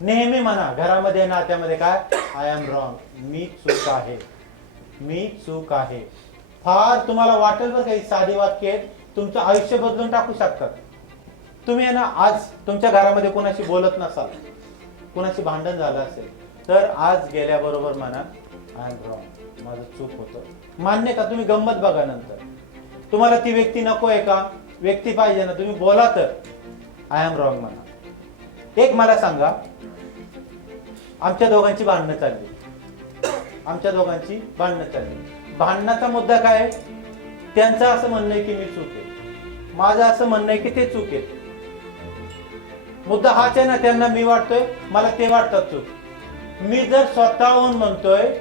नेहमी म्हणा घरामध्ये नात्यामध्ये काय? आय एम रॉंग मी चूक आहे. मी चूक आहे. फार तुम्हाला वाटेल बरं काही साधी वाक्य आहेत तुमचं आयुष्य बदलून टाकू शकतात. तुम्ही आहे ना आज तुमच्या घरामध्ये कोणाशी बोलत नसाल कोणाशी भांडण झालं असेल तर आज गेल्याबरोबर म्हणा आय एम रॉंग माझं चूक होतं. मान्य का? तुम्ही गंमत बघा नंतर. तुम्हाला ती व्यक्ती नको आहे का? व्यक्ती पाहिजे ना तुम्ही बोला तर. आय एम रॉंग म्हणा. एक मला सांगा आमच्या दोघांची भांडणं चालली. आमच्या दोघांची भांडणं चालली. भांडणाचा मुद्दा काय? आहे? त्यांचं असं म्हणणं आहे की मी चूक आहे. माझं असं म्हणणं आहे की ते चूक आहे. मुद्दा हाच आहे ना त्यांना मी वाटतोय मला ते वाटतात चूक. मी जर स्वतःहून म्हणतोय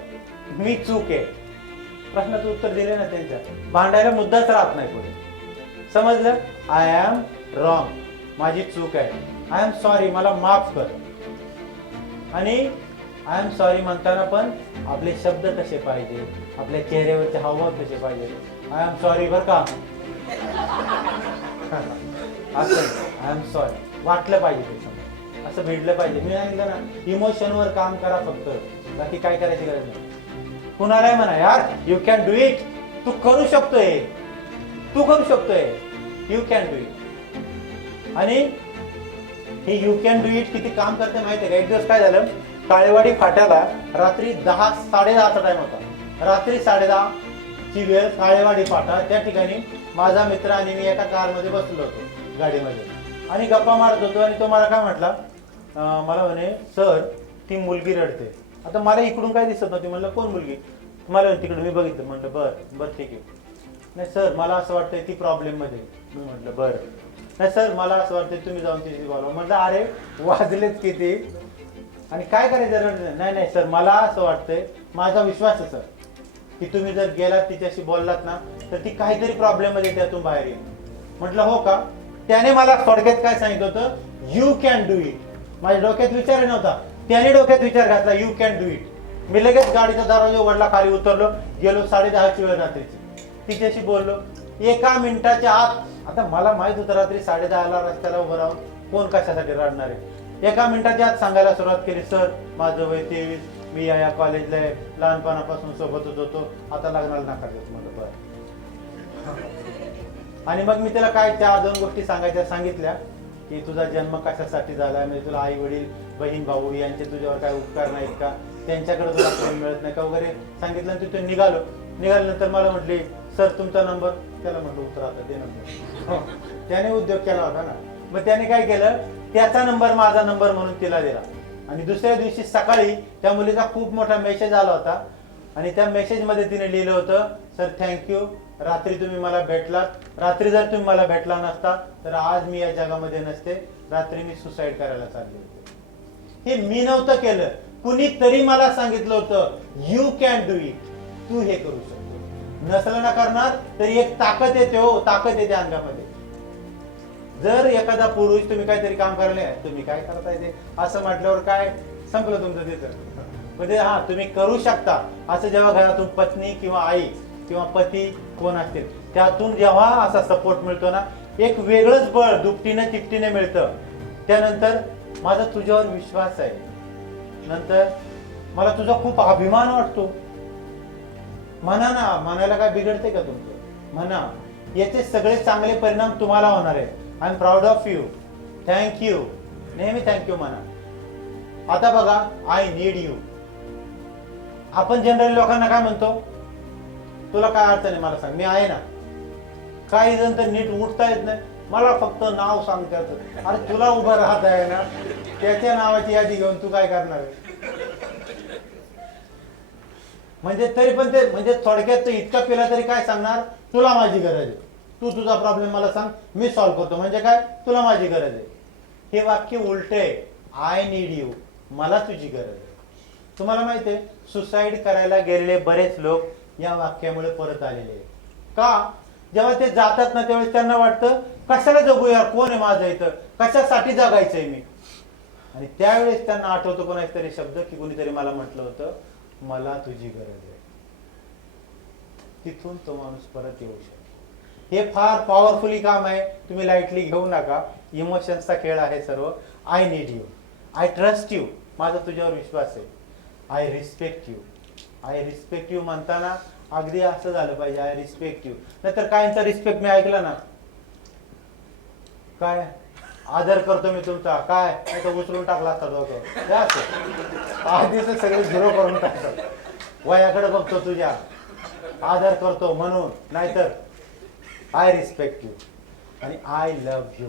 मी चूक आहे. प्रश्नाचं उत्तर दिले ना त्यांच्या. भांडायला मुद्दाच राहत नाही पुढे समजलं? आय एम रॉंग माझी चूक आहे. आय एम सॉरी मला माफ कर. आणि आय एम सॉरी म्हणताना पण आपले शब्द कसे पाहिजे? आपल्या चेहऱ्यावरचे हावभाव कसे पाहिजे? आय एम सॉरी बर का? असं आय एम सॉरी वाटलं पाहिजे ते असं भेटलं पाहिजे. मी सांगितलं ना इमोशनवर काम करा फक्त. बाकी काय करायची गरज नाही. कुणालाही म्हणा यार यू कॅन डू इट तू करू शकतोय. तू करू शकतोय. यू कॅन डू इट आणि हे यू कॅन डू इट किती काम करते माहिती आहे का? एक दिवस काय झालं? काळेवाडी फाट्याला रात्री दहा साडेदहाचा टाइम होता. रात्री साडेदहा ची वेळ काळेवाडी फाटा. त्या ठिकाणी माझा मित्र आणि मी एका कारमध्ये बसलो होतो गाडीमध्ये. आणि गप्पा मारत होतो आणि तो मला काय म्हटला? मला म्हणे सर ती मुलगी रडते. आता मला इकडून काय दिसत नव्हती. म्हणलं कोण मुलगी? मला तिकडे मी बघितलं. म्हटलं बरं बरं ठीक आहे. नाही सर मला असं वाटतंय ती प्रॉब्लेममध्ये मी म्हटलं बरं. नाही सर मला असं वाटतंय तुम्ही जाऊन तिथे बोलावं. म्हटलं अरे वाजलेत किती? आणि काय करायचं नाही नाही सर मला असं वाटतंय माझा विश्वास आहे सर की तुम्ही जर गेलात तिच्याशी बोललात ना तर ती काहीतरी प्रॉब्लेममध्ये त्यातून बाहेर येईल. म्हटलं हो का? त्याने मला थोडक्यात काय सांगितलं होतं? यू कॅन डू इट माझ्या डोक्यात विचार नव्हता. त्याने डोक्यात विचार घातला यू कॅन डू इट मी लगेच गाडीचा दरवाजा उघडला खाली उतरलो गेलो साडे दहाची वेळ रात्रीची. तिच्याशी बोललो. एका मिनिटाच्या आत आता मला माहीत होतं रात्री साडे दहाला रस्त्याला उभं राहून कोण कशासाठी रडणार आहे? एका मिनिटाच्या आत सांगायला सुरुवात केली सर माझं वय तेवीस मी या या कॉलेजला आहे. लहानपणापासून सोबतच होतो. आता लग्नाला नकार देत म्हणलं बरं. आणि मग मी त्याला काय त्या दोन गोष्टी सांगायच्या सांगितल्या की तुझा जन्म कशासाठी झाला? म्हणजे तुला आई वडील बहीण भाऊ यांचे तुझ्यावर काय उपकार नाहीत का? त्यांच्याकडे तुला प्रेम मिळत नाही का वगैरे? सांगितलं आणि तिथून निघालो. निघाल्यानंतर मला म्हटली सर तुमचा नंबर. त्याला म्हटलं उतर आता दे नंबर. हो. त्याने उद्योग केला होता ना. मग त्याने काय केलं त्याचा नंबर माझा नंबर म्हणून तिला दिला. आणि दुसऱ्या दिवशी सकाळी त्या मुलीचा खूप मोठा मेसेज आला होता. आणि त्या मेसेजमध्ये तिने लिहिलं होतं सर थँक्यू रात्री तुम्ही मला भेटलात. रात्री जर तुम्ही मला भेटला नसता तर आज मी या जगामध्ये नसते. रात्री मी सुसाईड करायला चालले होते. हे मी नव्हतं केलं. कुणीतरी मला सांगितलं होतं यू कॅन डू इट तू हे करू शकतो. नसलं ना करणार तरी एक ताकद येते हो ताकद येते अंगामध्ये. जर एखादा पुरुष तुम्ही काहीतरी काम करायला तुम्ही काय करताय ते? असं म्हटल्यावर काय संपलं तुमचं तिथं म्हणजे हा तुम्ही करू शकता. असं जेव्हा घरातून पत्नी किंवा आई किंवा पती कोण असतील त्यातून जेव्हा असा सपोर्ट मिळतो ना एक वेगळंच बळ दुपटीने तिपटीने मिळतं. त्यानंतर माझा तुझ्यावर विश्वास आहे. नंतर मला तुझा खूप अभिमान वाटतो. म्हणा ना म्हणायला काय बिघडते का तुमचं? म्हणा याचे सगळे चांगले परिणाम तुम्हाला होणार आहेत. I am proud of you thank you नेहमी थँक्यू म्हणा आता बघा आय नीड यू आपण जनरली लोकांना काय म्हणतो? तुला काय अडचण आहे मला सांग. मी आहे ना. काही जण तर नीट उठता येत नाही. मला फक्त नाव सांगतात. अरे तुला उभं राहत आहे ना त्याच्या नावाची यादी घेऊन तू काय करणार आहे म्हणजे तरी पण ते म्हणजे थोडक्यात तो इतका पिला तरी काय सांगणार? तुला माझी गरज आहे. तू तुझा प्रॉब्लेम मला सांग. मी सॉल्व्ह करतो. म्हणजे काय? तुला माझी गरज आहे. हे वाक्य उलट. आहे आय नीड यू मला तुझी गरज आहे. तुम्हाला माहिती आहे सुसाईड करायला गेलेले बरेच लोक या वाक्यामुळे परत आलेले आहेत. का? जेव्हा ते जातात ना त्यावेळेस त्यांना वाटतं कशाला जगू यार? कोण आहे माझं इथं? कशासाठी जगायचंय मी? आणि त्यावेळेस त्यांना आठवतो कोणाचा तरी शब्द की कोणीतरी मला म्हटलं होतं मला तुझी गरज आहे. तिथून तो माणूस परत येऊ शकतो हे फार पॉवरफुली काम आहे. तुम्ही लाईटली घेऊ नका. इमोशन्सचा खेळ आहे सर्व. I need you I trust you माझा तुझ्यावर विश्वास आहे. I respect you I respect you म्हणताना अगदी असं झालं पाहिजे. आय रिस्पेक्ट यू नाहीतर कायचा रिस्पेक्ट मी ऐकला ना. काय? आदर करतो मी तुमचा. काय? नाही तर उचलून टाकला असता डोकं. आधीच सगळे झिरो करून टाकतात. वयाकडे बघतो तुझ्या. आदर करतो म्हणून. नाहीतर आय रिस्पेक्ट यू आणि आय लव्ह यू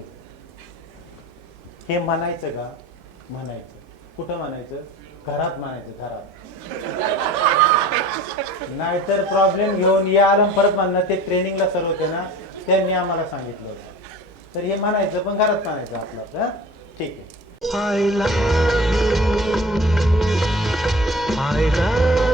हे म्हणायचं का? म्हणायचं. कुठं म्हणायचं? घरात म्हणायचं घरात. नाहीतर प्रॉब्लेम घेऊन या आलं परत म्हणणं ते ट्रेनिंगला सर होते ना त्यांनी आम्हाला सांगितलं होतं. तर हे म्हणायचं पण घरात म्हणायचं आपलं आपलं ठीक आहे. I love you. I love